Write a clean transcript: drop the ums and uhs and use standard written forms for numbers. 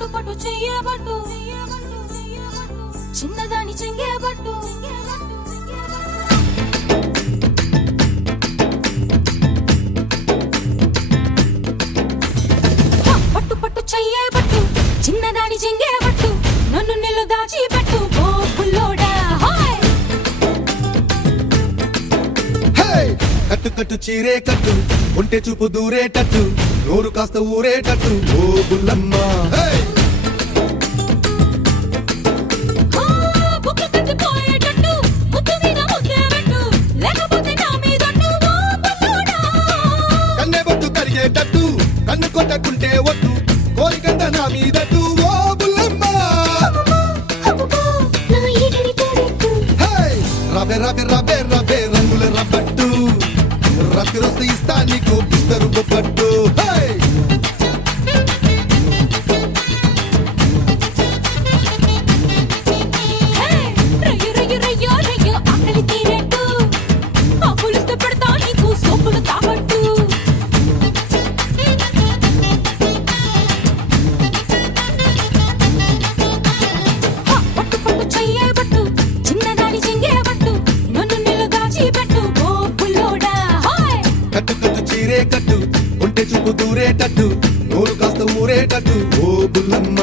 పట్టు పట్టు చెయ్యబట్టు చిన్నదాని చెంగేబట్టు పట్టు పట్టు చెయ్యబట్టు చిన్నదాని చెంగేబట్టు నన్ను నిల్లు దాచిపెట్టు ఓ పుల్లోడా కట్టు కట్టు చీరే కట్టు ఒంటె చూపు దూరేటట్టు నోరు కాస్త ఊరేటట్టు ఓ బుల్లమ్మ కన్నె బొట్టు కరిగేటట్టు కన్ను కొట్టకుంటే వద్దు కోరికంత నా మీదట్టు ఓ బుల్లమ్మ రవే రవే రవే రవే రంగుల రబ్బట్టు రాత్రి వస్తే ఇస్తా నీకు బిస్తరు బొబ్బట్టు కట్టు కట్టు చీరే కట్టు ఒంటె చూపు దూరేటట్టు నోరు కాస్త ఊరేటట్టు ఓ బుల్లమ్మ